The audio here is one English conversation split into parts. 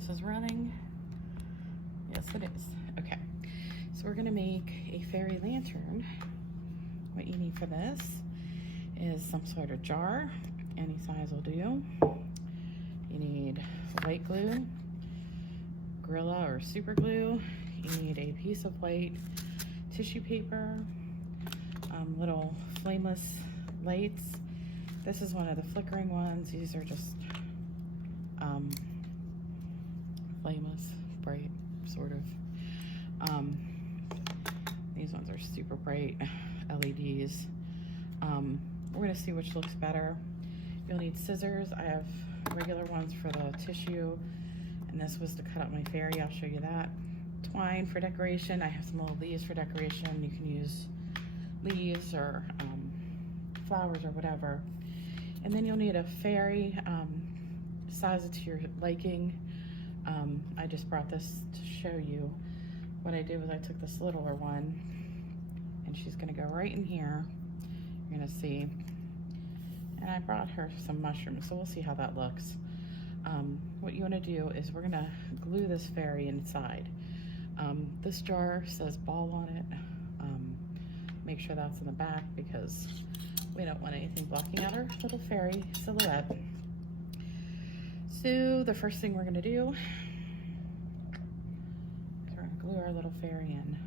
this is running. Yes, it is. Okay, so we're gonna make a fairy lantern. What you need for this is some sort of jar, any size will do. You need white glue, Gorilla or super glue. You need a piece of white tissue paper, little flameless lights. This is one of the flickering ones. These are just flameless, bright, sort of. These ones are super bright LEDs. We're gonna see which looks better. You'll need scissors. I have regular ones for the tissue, and this was to cut up my fairy. I'll show you that. Twine for decoration. I have some little leaves for decoration. You can use leaves or flowers or whatever. And then you'll need a fairy, size it to your liking. I just brought this to show you. What I did was I took this littler one, and she's gonna go right in here. You're gonna see. And I brought her some mushrooms, so we'll see how that looks. What you wanna do is we're gonna glue this fairy inside. This jar says ball on it. Make sure that's in the back because we don't want anything blocking out our little fairy silhouette. So the first thing we're gonna do is we're gonna glue our little fairy in.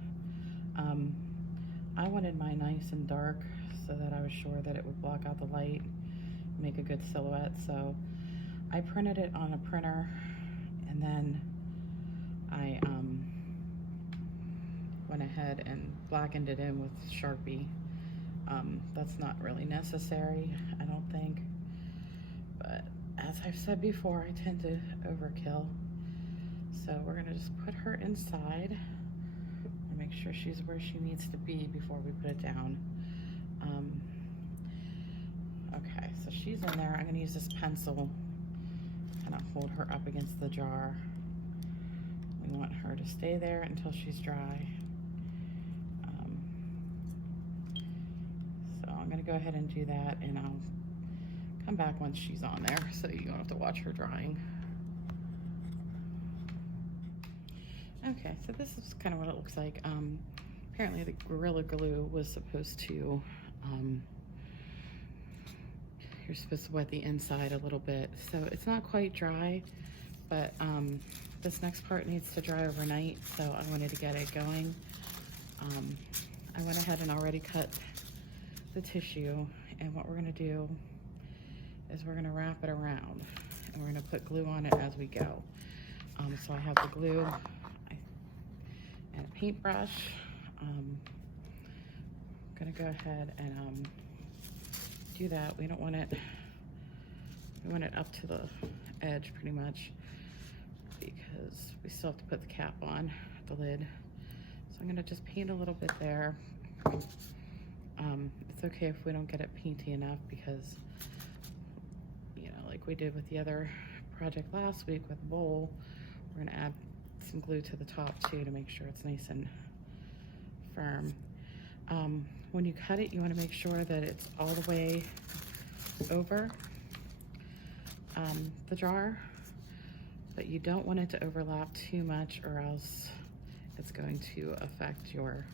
I wanted mine nice and dark so that I was sure that it would block out the light, make a good silhouette. So I printed it on a printer, and then I went ahead and blackened it in with Sharpie. That's not really necessary, I don't think, but as I've said before, I tend to overkill. So we're gonna just put her inside and make sure she's where she needs to be before we put it down. Okay, so she's in there. I'm gonna use this pencil to kind of hold her up against the jar. We want her to stay there until she's dry. So I'm gonna go ahead and do that, and I'll come back once she's on there so you don't have to watch her drying. Okay, so this is kind of what it looks like. Apparently the Gorilla Glue was supposed to, you're supposed to wet the inside a little bit. So it's not quite dry, but this next part needs to dry overnight, so I wanted to get it going. I went ahead and already cut the tissue, and what we're gonna do is we're gonna wrap it around, and we're gonna put glue on it as we go. So I have the glue and a paintbrush. I'm gonna go ahead and do that. We don't want it, we want it up to the edge pretty much because we still have to put the cap on, the lid. So I'm gonna just paint a little bit there. It's okay if we don't get it painty enough because, you know, like we did with the other project last week with the bowl, we're gonna add some glue to the top too to make sure it's nice and firm. When you cut it, you want to make sure that it's all the way over the jar, but you don't want it to overlap too much or else it's going to affect your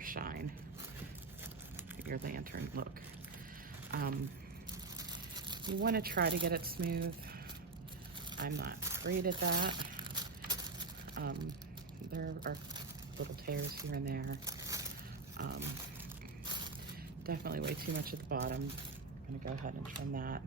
shine, your lantern look. You want to try to get it smooth. I'm not great at that. There are little tears here and there. Definitely way too much at the bottom. I'm gonna go ahead and trim that.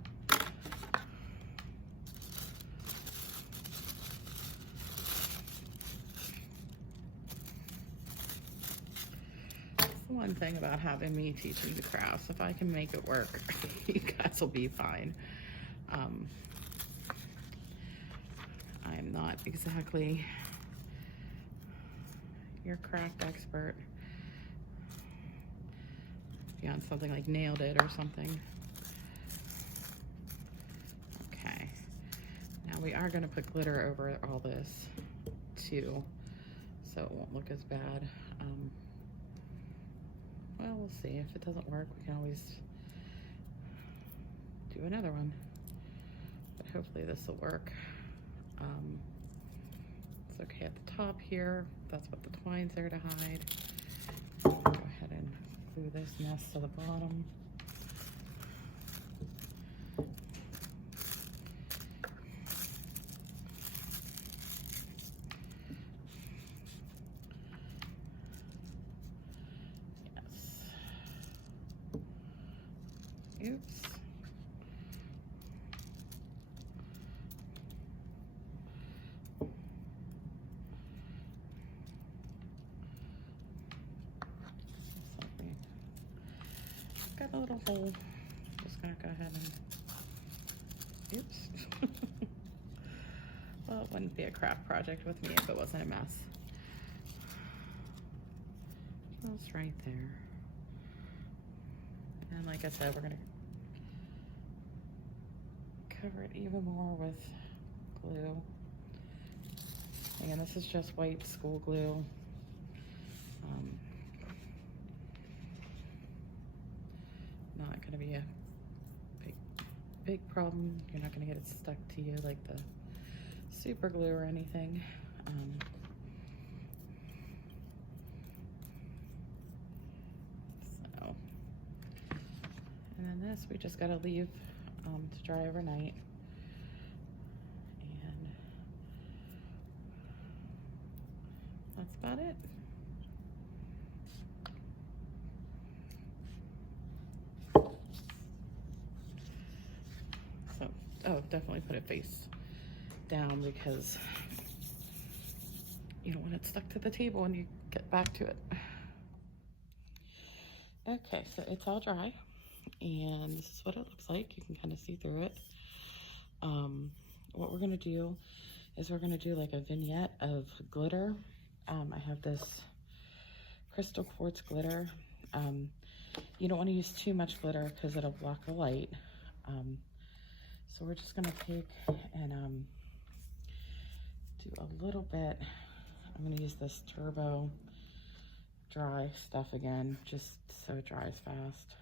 That's the one thing about having me teaching the crafts. If I can make it work, you guys will be fine. I'm not exactly your craft expert. Beyond something like nailed it or something. Okay. Now we are gonna put glitter over all this too, so it won't look as bad. Well, we'll see. If it doesn't work, we can always do another one. But hopefully this will work. It's okay at the top here. That's what the twine's there to hide. Go ahead and glue this mess to the bottom. Yes. Oops. Got a little hole. Just gonna go ahead and, oops. Well, it wouldn't be a craft project with me if it wasn't a mess. Just right there. And like I said, we're gonna cover it even more with glue. Again, this is just white school glue. Not gonna be a big problem. You're not gonna get it stuck to you like the super glue or anything. So, and then this we just gotta leave to dry overnight. And that's about it. So, oh, definitely put it face down because you don't want it stuck to the table when you get back to it. Okay, so it's all dry, and this is what it looks like. You can kind of see through it. What we're gonna do is we're gonna do like a vignette of glitter. I have this crystal quartz glitter. You don't want to use too much glitter because it'll block the light. So we're just gonna take and do a little bit. I'm gonna use this turbo dry stuff again, just so it dries fast.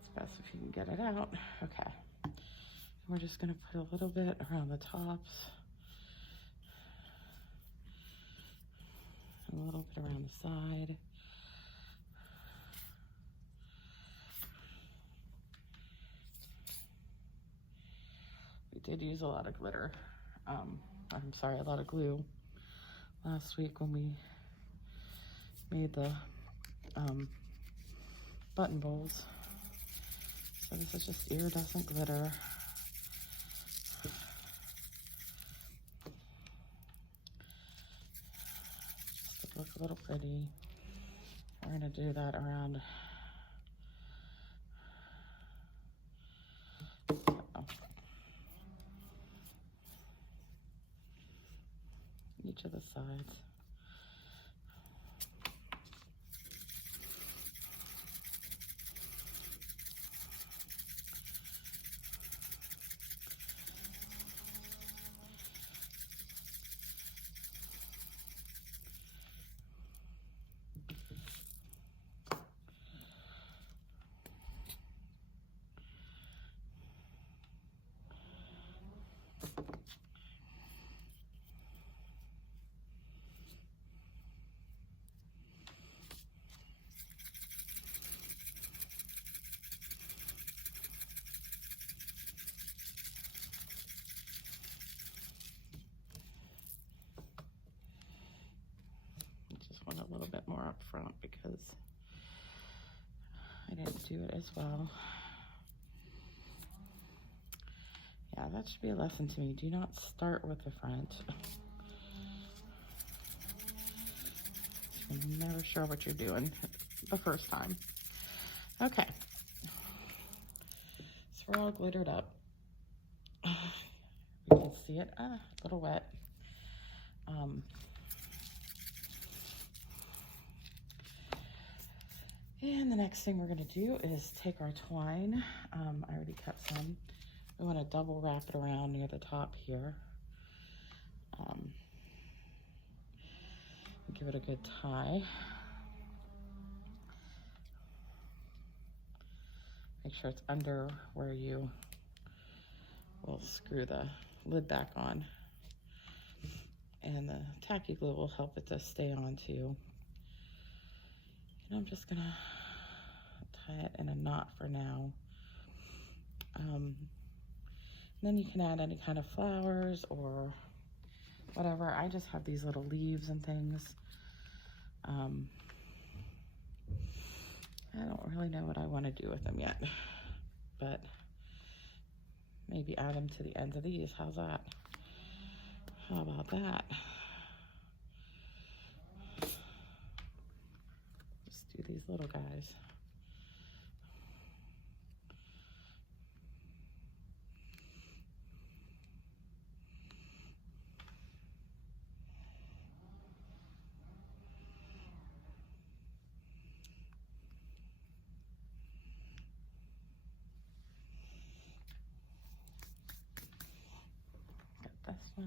It's best if you can get it out. Okay. We're just gonna put a little bit around the tops, and a little bit around the side. We did use a lot of glitter. I'm sorry, a lot of glue last week when we made the button bowls. So this is just iridescent glitter. Just to look a little pretty. We're gonna do that around each of the sides. A little bit more up front because I didn't do it as well. Yeah, that should be a lesson to me. Do not start with the front. You're never sure what you're doing the first time. Okay. So we're all glittered up. You can see it, a little wet. And the next thing we're gonna do is take our twine. I already cut some. We wanna double wrap it around near the top here. Give it a good tie. Make sure it's under where you will screw the lid back on. And the tacky glue will help it to stay on too. And I'm just gonna tie it in a knot for now. Then you can add any kind of flowers or whatever. I just have these little leaves and things. I don't really know what I want to do with them yet, but maybe add them to the ends of these. How's that? How about that? Just do these little guys. Got this one.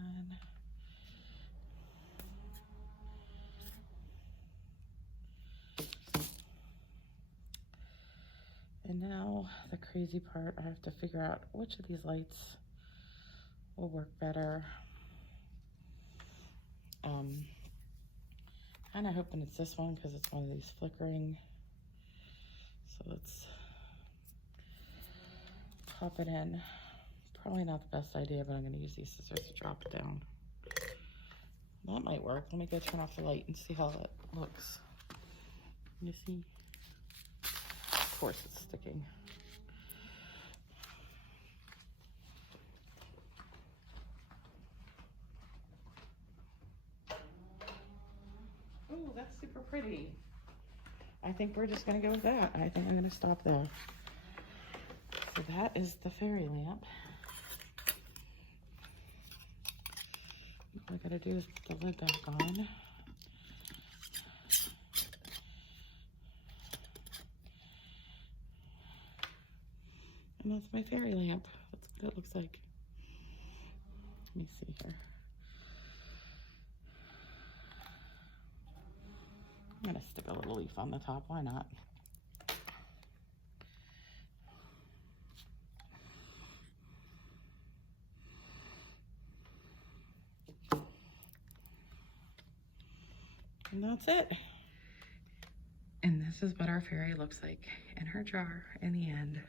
And now the crazy part, I have to figure out which of these lights will work better. Kind of hoping it's this one because it's one of these flickering. So let's pop it in. Probably not the best idea, but I'm going to use these scissors to drop it down. That might work. Let me go turn off the light and see how it looks. You see? Of course it's sticking. Oh, that's super pretty. I think we're just gonna go with that. I think I'm gonna stop there. So that is the fairy lamp. All I gotta do is put the lid back on. And that's my fairy lamp. That's what it looks like. Let me see here. I'm gonna stick a little leaf on the top, why not? And that's it. And this is what our fairy looks like in her jar in the end.